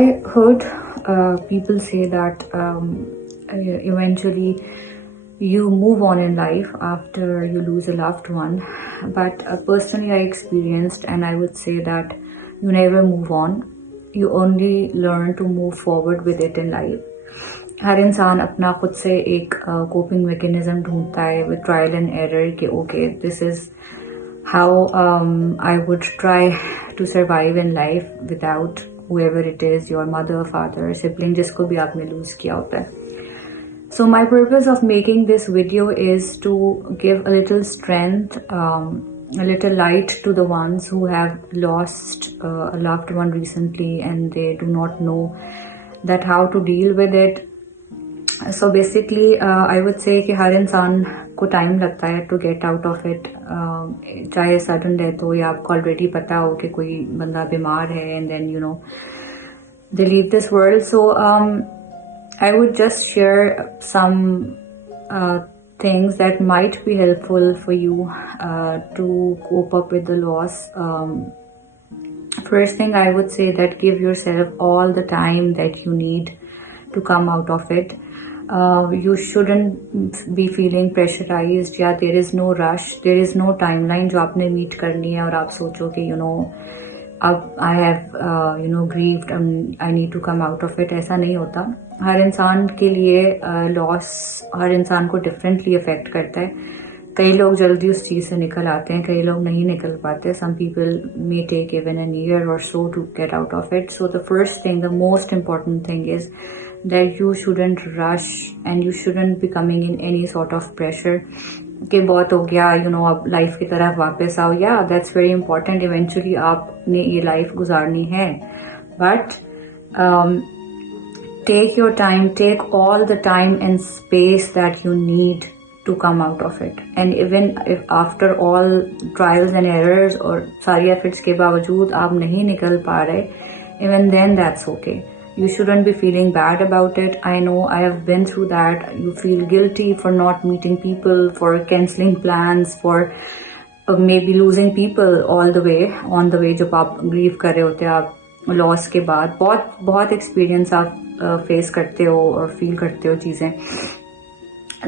I heard people say that eventually you move on in life after you lose a loved one. But personally, I experienced, and I would say that you never move on. You only learn to move forward with it in life. हर इंसान अपना खुद से एक coping mechanism ढूंढता है with trial and error कि okay this is how I would try to survive in life without whoever it is, your mother, father, sibling, जिसको भी आपने lose किया होता है. So my purpose of making this video is to give a little strength, a little light to the ones who have lost a loved one recently and they do not know that how to deal with it. So basically I would say कि हर इंसान को time लगता है to get out of it, चाहे sudden death हो या आपको ऑलरेडी पता हो कि कोई बंदा बीमार है and then you know they leave this world. So I would just share some things that might be helpful for you to cope up with the loss. First thing I would say that give yourself all the time that you need to come out of it. You shouldn't be feeling pressurized या there is no rush, there is no timeline जो आपने meet करनी है और आप सोचो कि you know अब I have grieved, I need to come out of it. ऐसा नहीं होता. हर इंसान के लिए लॉस हर इंसान को डिफरेंटली अफेक्ट करता है. कई लोग जल्दी उस चीज़ से निकल आते हैं, कई लोग नहीं निकल पाते. Some people may take even an year or so to get out of it. So the first thing, the most important thing is that you shouldn't rush and you shouldn't be coming in any sort of pressure कि बहुत हो गया अब life की तरफ वापस आओ. या दैट्स वेरी इंपॉर्टेंट. इवेंचुअली आपने ये लाइफ गुजारनी है, but take your time, take all the time and space that you need to come out of it. And even if after all trials and errors और सारी efforts के बावजूद आप नहीं निकल पा रहे, even then that's okay. You shouldn't be feeling bad about it. I know I have been through that. You feel guilty for not meeting people, for cancelling plans, for maybe losing people all the way, on the way जब आप grieve कर रहे होते हैं, आप loss के बाद बहुत experience आप face करते हो और feel करते हो चीज़ें.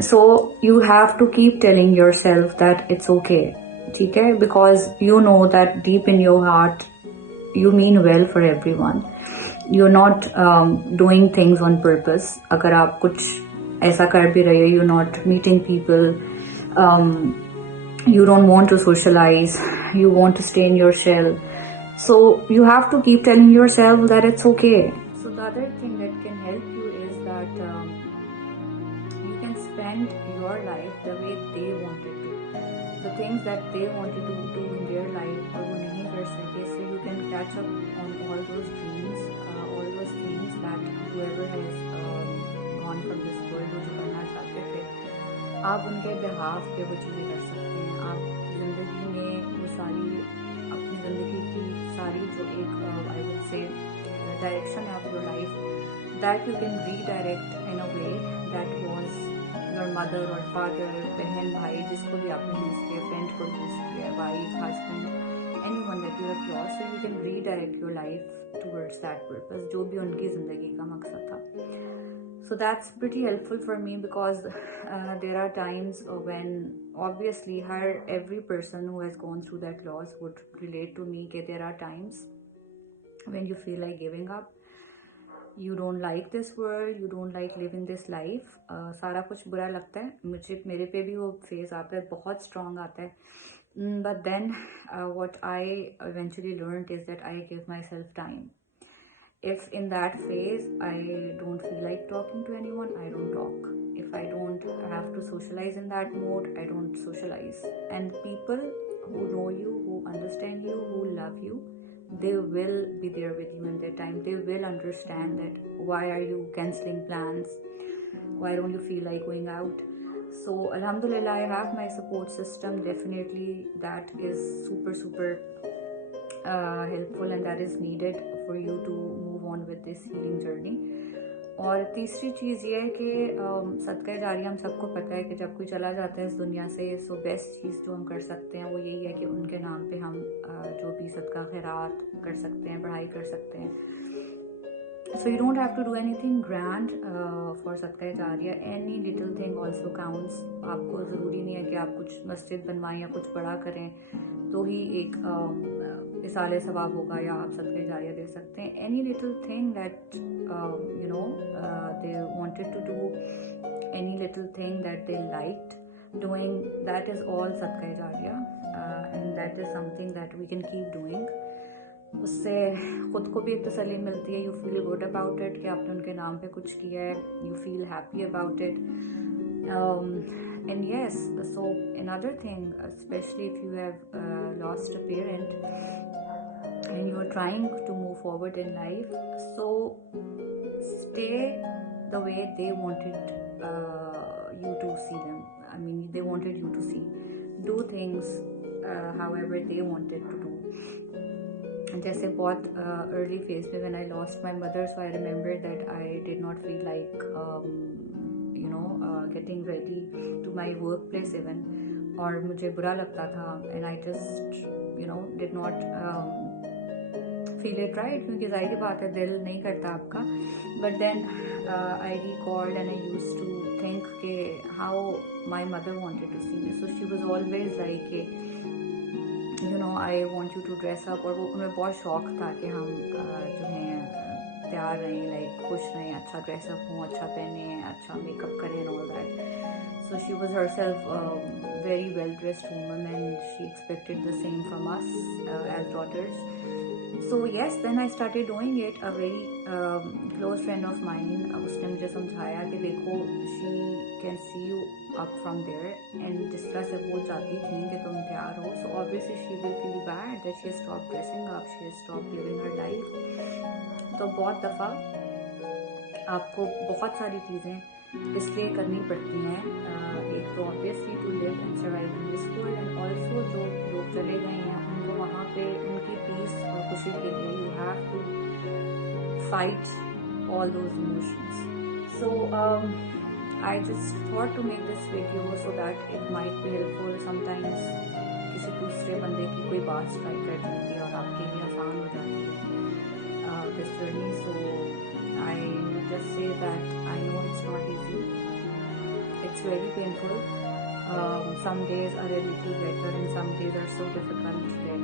So you have to keep telling yourself that it's okay, ठीक है? Because you know that deep in your heart you mean well for everyone. You're not doing things on purpose. अगर आप कुछ ऐसा कर भी रहे हो, you're not meeting people, you don't want to socialize, you want to stay in your shell. So you have to keep telling yourself that it's okay. So the other thing that can help you is that you can spend your life the way they wanted to. The things that they wanted to do in their life और वो नहीं कर सके, so you can catch up on all those dreams, all those things that whoever has gone from this world वो जो करना चाहते थे, आप उनके behalf पे वो चीज़ें कर सकते हैं. आप ज़िंदगी में वो सारी अपनी ज़िंदगी की सारी जो एक I would say direction of your life that you can redirect in a way that was your mother or father, बहन भाई जिसको भी आपने यूज़ किया, फ्रेंड को यूज़ किया, wife, husband, anyone that you have lost, so you can redirect your life towards that purpose, जो भी उनकी ज़िंदगी का मकसद था. So that's pretty helpful for me because there are times when obviously every person who has gone through that loss would relate to me that there are times when you feel like giving up. You don't like this world, you don't like living this life. सारा कुछ बुरा लगता है. मेरे पे भी वो phase आता है, बहुत स्ट्रॉन्ग आता है. But then what I eventually learned is that I give myself time. If in that phase I don't feel like talking to anyone, I don't talk. If I don't have to socialize in that mode, I don't socialize. And people who know you, who understand you, who love you, they will be there with you in that time. They will understand that why are you cancelling plans, why don't you feel like going out. So alhamdulillah, I have my support system. Definitely that is super helpful and that is needed for you to move on with this healing journey. और तीसरी चीज़ ये है कि सदका जारिया हम सबको पता है कि जब कोई चला जाता है इस दुनिया से, सो बेस्ट चीज़ जो हम कर सकते हैं वो यही है कि उनके नाम पे हम जो भी सदका खैरात कर सकते हैं, पढ़ाई कर सकते हैं. So you don't have to do anything grand for Sadqa Jariya. Any little thing also counts. आपको ज़रूरी नहीं है कि आप कुछ मस्जिद बनवाएं या कुछ बड़ा करें तो ही एक इसाले सवाब होगा या आप सदका जारिया दे सकते हैं. Any little thing that they wanted to do, any little thing that they liked doing, that is all sadqa jariya, and that is something that we can keep doing. उससे खुद को भी एक तसल्ली मिलती है. You feel good about it कि आपने उनके नाम पे कुछ किया है. You feel happy about it. And yes, so another thing, especially if you have lost a parent and you are trying to move forward in life, so stay the way they wanted you to see them. I mean, they wanted you to see. Do things however they wanted to do. जैसे बहुत early phase में when I lost my mother, so I remember that I did not feel like getting ready to my workplace even, और मुझे बुरा लगता था, and I just did not feel it right, क्योंकि जाहिर बात है दिल नहीं करता आपका. But then I recalled and I used to think कि how my mother wanted to see me. So she was always like I want you to dress up, और वो उन्हें बहुत शौक था कि हम जो हैं तैयार रहें, लाइक खुश रहें, अच्छा ड्रेसअप हों, अच्छा पहने, अच्छा मेकअप करें and all that. So she was herself very well dressed woman and she expected the same from us as daughters. So yes, then I started doing it. A very close friend of mine, उसने मुझे समझाया कि देखो, she can see you up from there, and जिस तरह से वो चाहती थी कि तुम तैयार हो, so obviously she will feel bad that she has stopped dressing up, she has stopped living her life. तो बहुत दफ़ा आपको बहुत सारी चीज़ें इसलिए करनी पड़ती हैं. एक तो obviously to live and survive in this world, and also जो लोग चले गए हैं उनको वहाँ पे उनकी पीस और खुशी के लिए you have to fight all those emotions. So I just thought to make this video so that it might be helpful. Sometimes किसी दूसरे बंदे की कोई बात स्ट्राइक कर जाती है और आपके लिए आसान हो जाती है this journey. So I just say that I know it's not easy. It's very painful. Some days are a little better and some days are so difficult that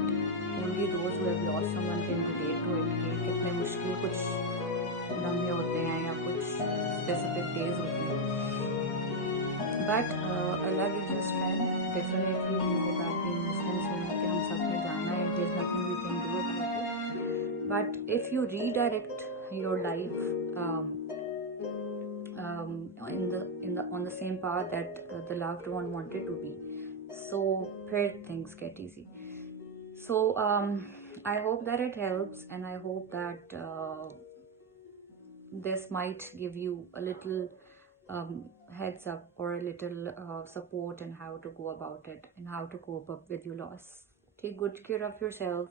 only those who have lost someone can relate to it. कि कितने मुश्किल कुछ लम्हे होते हैं या कुछ specific days होते हैं. But Allah gives you strength. Definitely know that being Muslims कि हम सब ने जाना है. There's nothing we can do about it. But if you redirect your life on the same path that the loved one wanted to be, so prayer things get easy. So I hope that it helps, and I hope that this might give you a little heads up or a little support in how to go about it and how to cope up with your loss. Take good care of yourself.